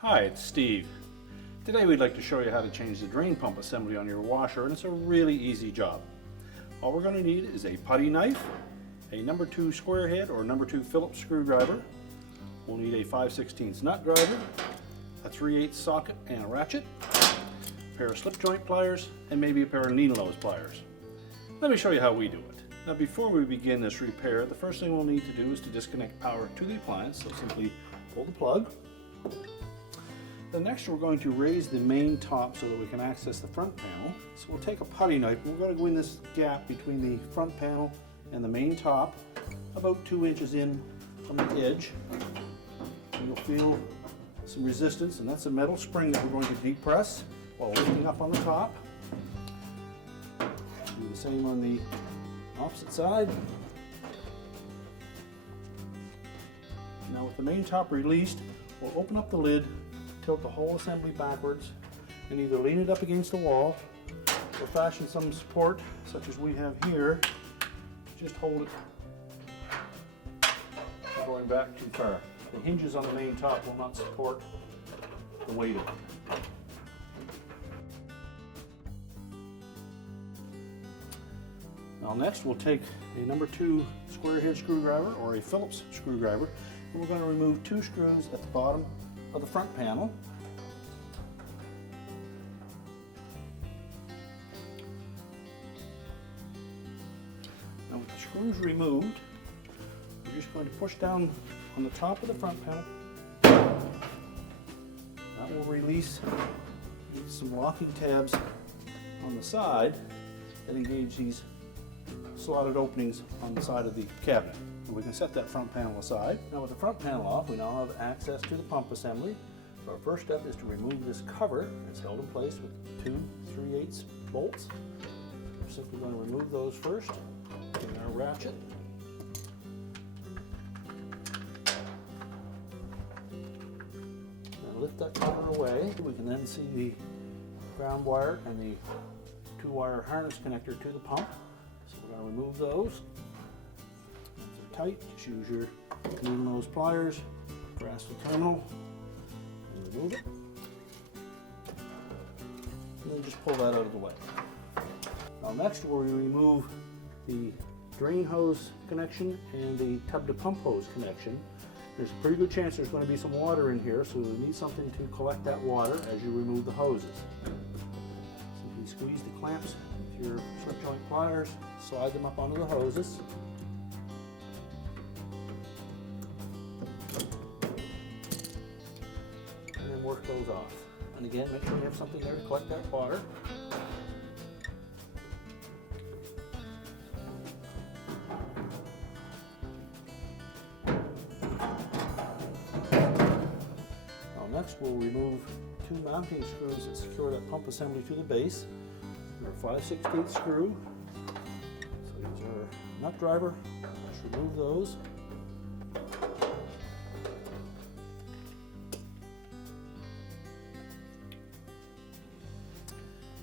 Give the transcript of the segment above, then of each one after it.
Hi, it's Steve. Today we'd like to show you how to change the drain pump assembly on your washer, and it's a really easy job. All we're going to need is a putty knife, a number 2 square head or number 2 Phillips screwdriver. We'll need a 5/16 nut driver, a 3/8 socket and a ratchet, a pair of slip joint pliers, and maybe a pair of needle nose pliers. Let me show you how we do it. Now before we begin this repair, the first thing we'll need to do is to disconnect power to the appliance, so simply pull the plug. Then next we're going to raise the main top so that we can access the front panel. So we'll take a putty knife, and we're going to go in this gap between the front panel and the main top, about 2 inches in from the edge. And you'll feel some resistance, and that's a metal spring that we're going to depress while lifting up on the top. Do the same on the opposite side. Now with the main top released, we'll open up the lid, tilt the whole assembly backwards, and either lean it up against the wall or fashion some support such as we have here. Just hold it from going back too far. The hinges on the main top will not support the weight of it. Now next we'll take a number 2 square head screwdriver or a Phillips screwdriver, and we're going to remove 2 screws at the bottom of the front panel. Now with the screws removed, we're just going to push down on the top of the front panel. That will release some locking tabs on the side that engage these slotted openings on the side of the cabinet. And we can set that front panel aside. Now with the front panel off, we now have access to the pump assembly. So our first step is to remove this cover. It's held in place with 2 3/8 bolts. We're simply going to remove those first using our ratchet. And lift that cover away. We can then see the ground wire and the 2-wire harness connector to the pump. So we're going to remove those. If they're tight, just use your needle nose pliers, grasp the terminal, and remove it. And then just pull that out of the way. Now next we'll remove the drain hose connection and the tub to pump hose connection. There's a pretty good chance there's going to be some water in here, so you'll need something to collect that water as you remove the hoses. Simply squeeze the clamps with your slip joint pliers, slide them up onto the hoses. And then work those off. And again, make sure you have something there to collect that water. Next we'll remove 2 mounting screws that secure that pump assembly to the base. Our 5/16 screw. So these are nut driver. Let's remove those.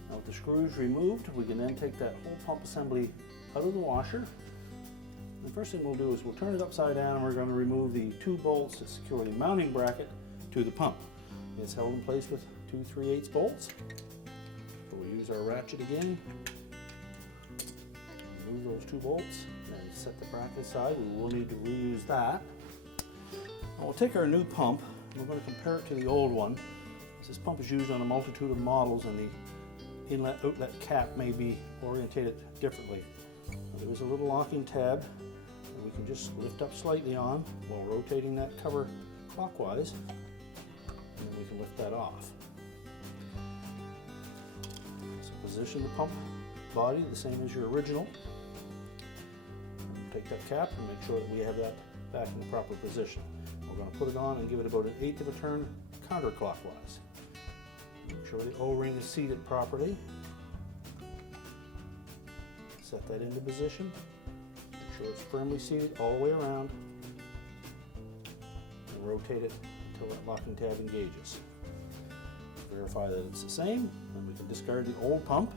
Now with the screws removed, we can then take that whole pump assembly out of the washer. The first thing we'll do is we'll turn it upside down, and we're going to remove the 2 bolts that secure the mounting bracket to the pump. It's held in place with 2 3/8 bolts. So we'll use our ratchet again. Remove those 2 bolts and set the bracket aside. We will need to reuse that. Now we'll take our new pump and we're going to compare it to the old one. This pump is used on a multitude of models, and the inlet-outlet cap may be orientated differently. There is a little locking tab that we can just lift up slightly on while rotating that cover clockwise. And we can lift that off. So position the pump body the same as your original. Take that cap and make sure that we have that back in the proper position. We're going to put it on and give it about 1/8 of a turn counterclockwise. Make sure the O-ring is seated properly. Set that into position. Make sure it's firmly seated all the way around. And rotate it until that locking tab engages. Verify that it's the same, then we can discard the old pump.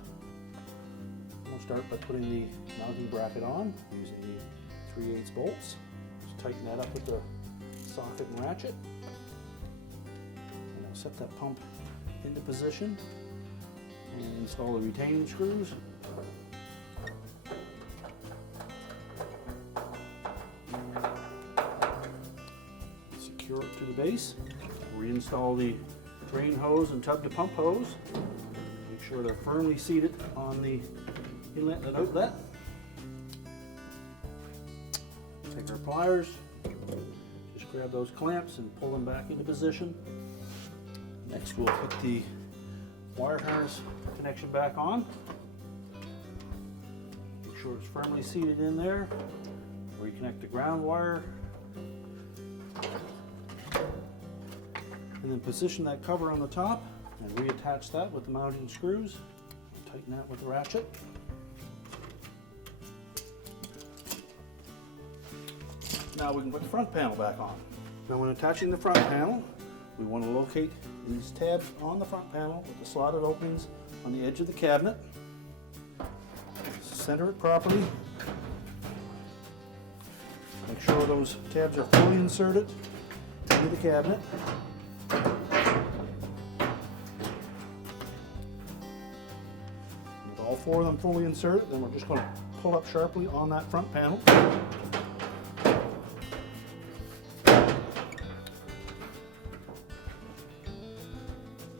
We'll start by putting the mounting bracket on using the 3/8 bolts. Just tighten that up with the socket and ratchet. And set that pump into position and install the retaining screws. Secure it to the base. Reinstall the drain hose and tub to pump hose. Make sure they're firmly seated on the inlet and outlet. Take our pliers, just grab those clamps and pull them back into position. Next we'll put the wire harness connection back on. Make sure it's firmly seated in there. Reconnect the ground wire. And then position that cover on the top and reattach that with the mounting screws. Tighten that with the ratchet. Now we can put the front panel back on. Now when attaching the front panel, we want to locate these tabs on the front panel with the slotted openings on the edge of the cabinet. Center it properly. Make sure those tabs are fully inserted into the cabinet. With all four of them fully inserted, then we're just going to pull up sharply on that front panel.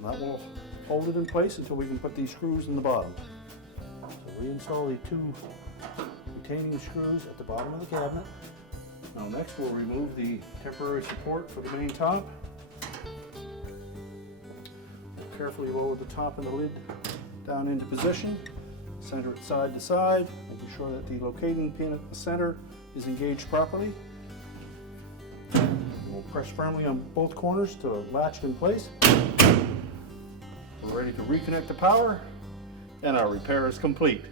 That will hold it in place until we can put these screws in the bottom. So reinstall the two retaining screws at the bottom of the cabinet. Now next we'll remove the temporary support for the main top. Carefully lower the top of the lid down into position. Center it side to side, making sure that the locating pin at the center is engaged properly. We'll press firmly on both corners to latch it in place. We're ready to reconnect the power, and our repair is complete.